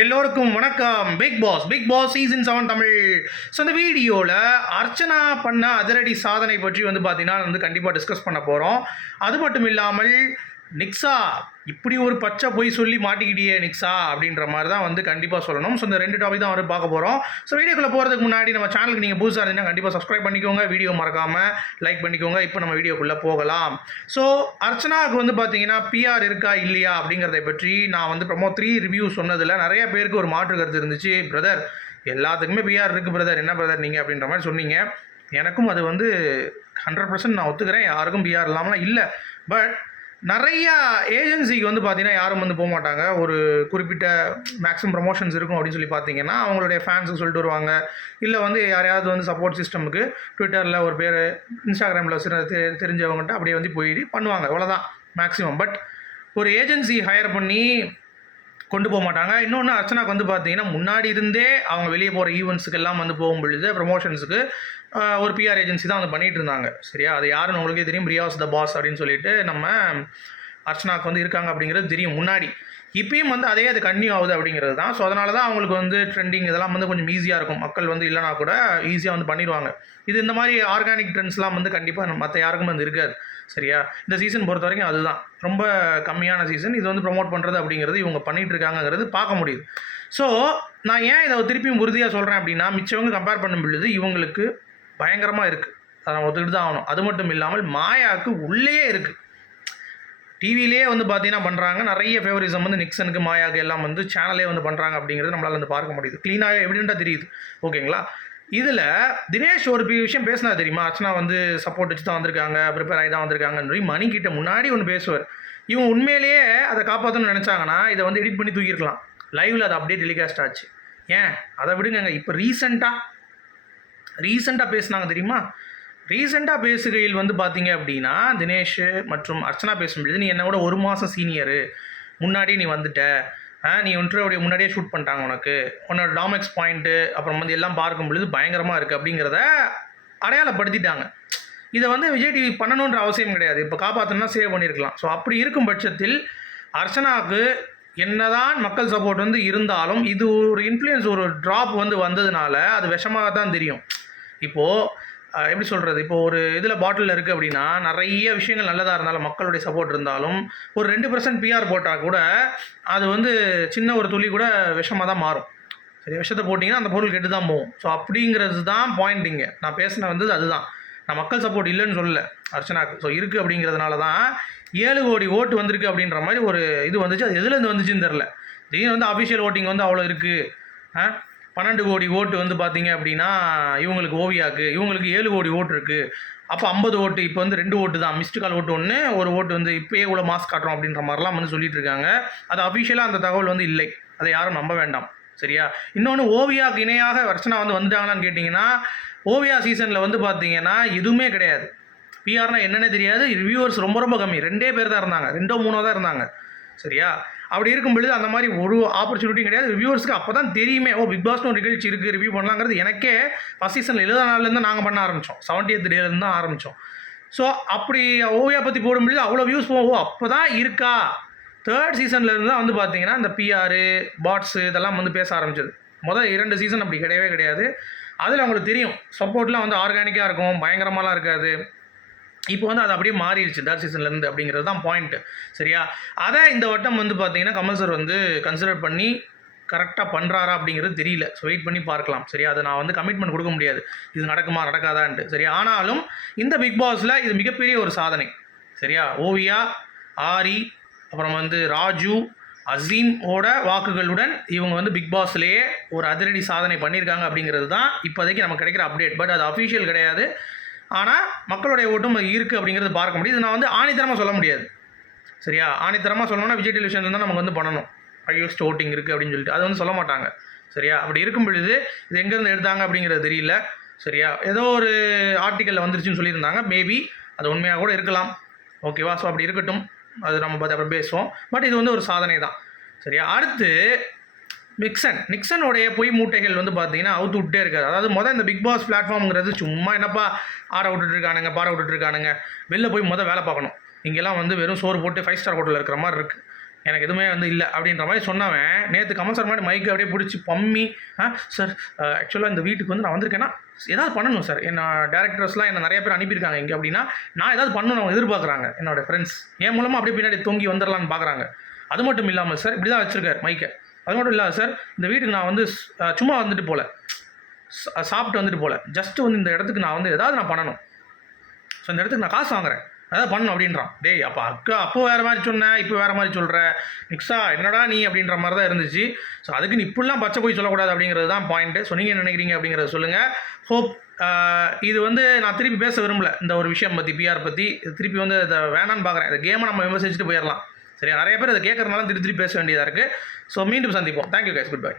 எல்லோருக்கும் வணக்கம். Big boss big boss season seven Tamil. So இந்த வீடியோவில் அர்ச்சனா பண்ண அதிரடி சாதனை பற்றி வந்து பார்த்தீங்கன்னா வந்து கண்டிப்பாக டிஸ்கஸ் பண்ண போகிறோம் அது மட்டும் இல்லாமல் நிக்ஸா இப்படி ஒரு பச்சை பொய் சொல்லி மாட்டிக்கிட்டியே நிக்ஸா அப்படின்ற மாதிரி தான் வந்து கண்டிப்பாக சொல்லணும். ஸோ இந்த ரெண்டு டாபிக் தான் வந்து பார்க்க போகிறோம் ஸோ வீடியோக்குள்ளே போகிறதுக்கு முன்னாடி நம்ம சேனலுக்கு நீங்கள் புதுசாக இருந்தீங்கன்னா கண்டிப்பாக சப்ஸ்கிரைப் பண்ணிக்கோங்க. வீடியோ மறக்காமல் லைக் பண்ணிக்கோங்க. இப்போ நம்ம வீடியோக்குள்ளே போகலாம். ஸோ அர்ச்சனாவுக்கு வந்து பார்த்தீங்கன்னா பிஆர் இருக்கா இல்லையா அப்படிங்கிறத பற்றி நான் வந்து ப்ரமோ த்ரீ ரிவ்யூ சொன்னதில் நிறைய பேருக்கு ஒரு மாற்று கருத்து இருந்துச்சு. பிரதர் எல்லாத்துக்குமே பிஆர் இருக்குது பிரதர் என்ன பிரதர் நீங்கள் அப்படின்ற மாதிரி சொன்னீங்க. எனக்கும் அது வந்து ஹண்ட்ரட் பர்சன்ட் நான் ஒத்துக்கிறேன். யாருக்கும் பிஆர் இல்லாமலாம் இல்லை. பட் நிறையா ஏஜென்சிக்கு வந்து பார்த்தீங்கன்னா யாரும் வந்து போக மாட்டாங்க. ஒரு குறிப்பிட்ட மேக்ஸிமம் ப்ரமோஷன்ஸ் இருக்கும் அப்படின்னு சொல்லி பார்த்தீங்கன்னா அவங்களுடைய ஃபேன்ஸுக்கு சொல்லிட்டு வருவாங்க. இல்லை வந்து யாரையாவது வந்து சப்போர்ட் சிஸ்டமுக்கு ட்விட்டரில் ஒரு பேர் இன்ஸ்டாகிராமில் தெ- தெரிஞ்சவங்ககிட்ட அப்படியே வந்து போய் பண்ணுவாங்க. அவ்வளோதான் மேக்ஸிமம் பட் ஒரு ஏஜென்சி ஹையர் பண்ணி கொண்டு போக மாட்டாங்க. இன்னொன்று அர்ச்சனாக்கு வந்து பார்த்தீங்கன்னா முன்னாடி இருந்தே அவங்க வெளியே போகிற ஈவெண்ட்ஸுக்கு எல்லாம் வந்து போகும் பொழுது ப்ரொமோஷன்ஸுக்கு ஒரு பிஆர் ஏஜென்சி தான் வந்து பண்ணிகிட்டு இருந்தாங்க. சரியா? அது யாருன்னு உங்களுக்கே தெரியும். பிரியாஸ் த பாஸ் அப்படின்னு சொல்லிட்டு நம்ம அர்ச்சனாக்கு வந்து இருக்காங்க அப்படிங்கிறது தெரியும் முன்னாடி. இப்பயும் வந்து அதே அது கன்னியூ ஆகுது அப்படிங்கிறது தான். ஸோ அதனால தான் அவங்களுக்கு வந்து ட்ரெண்டிங் இதெல்லாம் வந்து கொஞ்சம் ஈஸியாக இருக்கும். மக்கள் வந்து இல்லைனா கூட ஈஸியாக வந்து பண்ணிடுவாங்க. இது இந்த மாதிரி ஆர்கானிக் ட்ரெண்ட்ஸ்லாம் வந்து கண்டிப்பாக மற்ற யாருக்கும் வந்து இருக்காது. சரியா? இந்த சீசன் பொறுத்த வரைக்கும் அதுதான். ரொம்ப கம்மியான சீசன் இது வந்து ப்ரொமோட் பண்ணுறது அப்படிங்கிறது இவங்க பண்ணிகிட்டு இருக்காங்கங்கிறது பார்க்க முடியுது. ஸோ நான் ஏன் இதை திருப்பியும் உறுதியாக சொல்கிறேன் அப்படின்னா மிச்சவங்க கம்பேர் பண்ணும் பொழுது இவங்களுக்கு பயங்கரமாக இருக்குது அதை நம்ம ஒத்துக்கிட்டு தான் ஆகணும். அது மட்டும் இல்லாமல் மாயாவுக்கு உள்ளேயே இருக்குது டிவிலேயே வந்து பார்த்தீங்கன்னா பண்ணுறாங்க நிறைய ஃபேவரிசம் வந்து நிக்சனுக்கு மாயாக்கு எல்லாம் வந்து சேனலே வந்து பண்ணுறாங்க அப்படிங்கிறது நம்மளால் வந்து பார்க்க முடியுது. க்ளீனாக எவிடெண்ட்டாக தெரியுது. ஓகேங்களா? இதில் தினேஷ் ஒரு பெரிய விஷயம் பேசினா தெரியுமா? அர்ச்சனா வந்து சப்போர்ட் வச்சு தான் வந்திருக்காங்க ப்ரிப்பேர் ஆகி தான் வந்திருக்காங்கன்னு சொல்லி மணி கிட்ட முன்னாடி ஒன்று பேசுவார். இவன் உண்மையிலேயே அதை காப்பாற்றணும்னு நினச்சாங்கன்னா இதை வந்து எடிட் பண்ணி தூக்கியிருக்கலாம். லைவில் அது அப்படியே டெலிகாஸ்ட் ஆச்சு. ஏன்? அதை விடுங்க இப்போ ரீசெண்டாக ரீசெண்டாக பேசுனாங்க தெரியுமா? ரீசெண்டாக பேசுகையில் வந்து பார்த்தீங்க அப்படின்னா தினேஷ் மற்றும் அர்ச்சனா பேசும்பொழுது நீ என்னை விட ஒரு மாதம் சீனியரு முன்னாடி நீ வந்துட்ட. ஆ, நீ இன்டர்வியூடைய முன்னாடியே ஷூட் பண்ணிட்டாங்க உனக்கு. உன்னோட டாமெக்ஸ் பாயிண்ட்டு அப்புறம் வந்து எல்லாம் பார்க்கும் பொழுது பயங்கரமாக இருக்குது அப்படிங்கிறத அடையாளப்படுத்திட்டாங்க. இதை வந்து விஜய் டிவி பண்ணணுன்ற அவசியம் கிடையாது. இப்போ காப்பாற்றணும்னா சேவ் பண்ணியிருக்கலாம் ஸோ அப்படி இருக்கும் பட்சத்தில் அர்ச்சனாவுக்கு என்னதான் மக்கள் சப்போர்ட் வந்து இருந்தாலும் இது ஒரு இன்ஃப்ளூயன்ஸ் ஒரு ட்ராப் வந்து வந்ததுனால அது விஷமாக தான் தெரியும். இப்போது எப்படி சொல்கிறது இப்போ ஒரு இதில் பாட்டிலில் இருக்குது அப்படின்னா நிறைய விஷயங்கள் நல்லதாக இருந்தாலும் மக்களுடைய சப்போர்ட் இருந்தாலும் ஒரு ரெண்டு பர்சன்ட் பிஆர் போட்டால் கூட அது வந்து சின்ன ஒரு துளி கூட விஷமாக தான் மாறும். சரி விஷத்தை போட்டிங்கன்னா அந்த பொருள் கெட்டு தான் போகும். ஸோ அப்படிங்கிறது தான் பாயிண்ட் இங்கே. நான் பேசின வந்தது அதுதான். நான் மக்கள் சப்போர்ட் இல்லைன்னு சொல்லல அர்ச்சனாக்கு. ஸோ இருக்குது அப்படிங்கிறதுனால தான் ஏழு கோடி ஓட்டு வந்திருக்கு அப்படின்ற மாதிரி ஒரு இது வந்துச்சு. அது எதுலேருந்து வந்துச்சுன்னு தெரில திடீர்னு வந்து அஃபிஷியல் ஓட்டிங் வந்து அவ்வளோ இருக்குது ஆ? பன்னெண்டு கோடி ஓட்டு வந்து பார்த்தீங்க அப்படின்னா இவங்களுக்கு ஓவியாக்கு இவங்களுக்கு ஏழு கோடி ஓட்டு இருக்குது அப்போ ஐம்பது ஓட்டு இப்போ வந்து ரெண்டு ஓட்டு தான். மிஸ்டு கால் ஓட்டு ஒன்று ஒரு ஓட்டு வந்து இப்போயே இவ்வளோ மாஸ் காட்டுறோம் அப்படின்ற மாதிரிலாம் வந்து சொல்லிட்டு இருக்காங்க. அது அஃபிஷியலாக அந்த தகவல் வந்து இல்லை. அதை யாரும் நம்ப வேண்டாம். சரியா? இன்னொன்று ஓவியாக்கு இணையாக வர்ச்சனா வந்து வந்துட்டாங்களான்னு கேட்டிங்கன்னா ஓவியா சீசனில் வந்து பார்த்தீங்கன்னா எதுவுமே கிடையாது. பிஆர்னா என்னென்ன தெரியாது. ரிவ்யூவர்ஸ் ரொம்ப ரொம்ப கம்மி. ரெண்டே பேர் தான் இருந்தாங்க. ரெண்டோ மூணோ தான் இருந்தாங்க. சரியா? அப்படி இருக்கும் பொழுது அந்த மாதிரி ஒரு ஆப்பர்ச்சுனிட்டியும் கிடையாது. ரிவ்யூவர்ஸ்க்கு அப்போ தான் தெரியுமே ஓ பிக் பாஸ்னு ஒரு நிகழ்ச்சி இருக்குது ரிவ்யூ பண்ணலாங்கிறது. எனக்கே ஃபஸ்ட் சீசனில் எழுத நாள்லேருந்து நாங்கள் பண்ண ஆரம்பித்தோம் செவன்டியத் டேலேருந்து தான் ஆரம்பித்தோம் ஸோ அப்படி ஓவியா பற்றி போடும்பொழுது அவ்வளோ வியூஸ் போகும். அப்போ தான் இருக்கா? தேர்ட் சீசன்லேருந்து தான் வந்து பார்த்தீங்கன்னா இந்த பிஆரு பாட்ஸு இதெல்லாம் வந்து பேச ஆரம்பிச்சது. முதல் இரண்டு சீசன் அப்படி கிடையவே கிடையாது. அதில் அவங்களுக்கு தெரியும். சப்போர்ட்லாம் வந்து ஆர்கானிக்காக இருக்கும் பயங்கரமாலாம் இருக்காது. இப்போ வந்து அது அப்படியே மாறிடுச்சு தேர்ட் சீசன்லேருந்து அப்படிங்கிறது தான் பாயிண்ட்டு சரியா? அதை இந்த வட்டம் வந்து பார்த்தீங்கன்னா கமல் சார் வந்து கன்சிடர் பண்ணி கரெக்டாக பண்ணுறாரா அப்படிங்கிறது தெரியல. ஸோ வெயிட் பண்ணி பார்க்கலாம். சரியா? அதை நான் வந்து கமிட்மெண்ட் கொடுக்க முடியாது. இது நடக்குமா நடக்காதான்ட்டு. சரி ஆனாலும் இந்த பிக் பாஸில் இது மிகப்பெரிய ஒரு சாதனை. சரியா? ஓவியா ஆரி அப்புறம் வந்து ராஜு அசீமோட வாக்குகளுடன் இவங்க வந்து பிக் பாஸ்லேயே ஒரு அதிரடி சாதனை பண்ணியிருக்காங்க அப்படிங்கிறது தான் இப்போதைக்கு நமக்கு கிடைக்கிற அப்டேட் பட் அது அஃபிஷியல் கிடையாது. ஆனால் மக்களுடைய ஓட்டும் இருக்குது அப்படிங்கிறது பார்க்க முடியுது நான் வந்து ஆணித்தரமாக சொல்ல முடியாது. சரியா? ஆணித்தரமாக சொல்லணும்னா விஜய் டெலிவிஷனில் தான் நமக்கு வந்து பண்ணணும். ஹையஸ்ட் ஓட்டிங் இருக்குது அப்படின்னு சொல்லிட்டு. அது வந்து சொல்ல மாட்டாங்க. சரியா? அப்படி இருக்கும் பொழுது இது எங்கேருந்து எடுத்தாங்க அப்படிங்கிறது தெரியல. சரியா? ஏதோ ஒரு ஆர்டிக்கலில் வந்துருச்சுன்னு சொல்லியிருந்தாங்க. மேபி அது உண்மையாக கூட இருக்கலாம். ஓகேவா ஸோ அப்படி இருக்கட்டும். அது நம்ம பார்த்து அப்புறம் பேசுவோம். பட் இது வந்து ஒரு சாதனை தான் சரியா? அடுத்து நிக்சன் நிக்சனுடைய பொய் மூட்டைகள் வந்து பார்த்தீங்கன்னா அவுத்து விட்டே இருக்காது. அதாவது மொதல் இந்த பிக் பாஸ் பிளாட்ஃபார்ம்ங்கிறது சும்மா என்னப்பா ஆட விட்டுட்டு இருக்கானுங்க பாட விட்டுட்டு இருக்கானுங்க. வெளில போய் மொதல் வேலை பார்க்கணும். இங்கெல்லாம் வந்து வெறும் சோறு போட்டு ஃபைவ் ஸ்டார் ஹோட்டலில் இருக்கிற மாதிரி இருக்குது எனக்கு எதுவுமே வந்து இல்லை அப்படின்ற மாதிரி சொன்னவன் நேற்று கமல் சார் மாதிரி மைக்கு அப்படியே பிடிச்சி பம்மி ஆ சார் ஆக்சுவலாக இந்த வீட்டுக்கு வந்து நான் வந்திருக்கேன்னா ஏதாவது பண்ணணும் சார் என்ன டேரக்டர்ஸ்லாம் என்ன நிறைய பேர் அனுப்பியிருக்காங்க இங்கே அப்படின்னா நான் ஏதாவது பண்ணணும் அவங்க எதிர்பார்க்குறாங்க என்னோடய ஃப்ரெண்ட்ஸ் என் மூலமாக அப்படியே பின்னாடி தொங்கி வந்துடலான்னு பார்க்குறாங்க அது மட்டும் இல்லாமல் சார் இப்படி தான் வச்சுருக்காரு மைக்கை அது மட்டும் இல்லாத சார் இந்த வீட்டுக்கு நான் வந்து சும்மா வந்துட்டு போகல சாப்பிட்டு வந்துட்டு போகல ஜஸ்ட்டு வந்து இந்த இடத்துக்கு நான் வந்து ஏதாவது நான் பண்ணணும். ஸோ இந்த இடத்துக்கு நான் காசு வாங்குறேன். அதாவது பண்ணணும் அப்படின்றான். டேய் அப்போ அக்கா அப்போ வேறு மாதிரி சொன்னேன் இப்போ வேறு மாதிரி சொல்கிற மிக்ஸா என்னடா நீ அப்படின்ற மாதிரி தான் இருந்துச்சு. ஸோ அதுக்கு நீ இப்படிலாம் பச்சை போய் சொல்லக்கூடாது அப்படிங்கிறது தான் பாயிண்ட்டு ஸோ நீங்கள் என்ன நினைக்கிறீங்க அப்படிங்கிறத சொல்லுங்கள் ஹோப் இது வந்து நான் திருப்பி பேச விரும்பல இந்த ஒரு விஷயம் பற்றி பிஆர் பற்றி திருப்பி வந்து அதை வேணான்னு பார்க்குறேன் இந்த கேமை நம்ம விமர்சிச்சுட்டு போயிடலாம். சரியா நிறைய பேர் அதை கேட்கறதுனால திருப்பி திருப்பி பேச வேண்டியதாக இருக்குது ஸோ மீண்டும் சந்திப்போம். Thank you guys good bye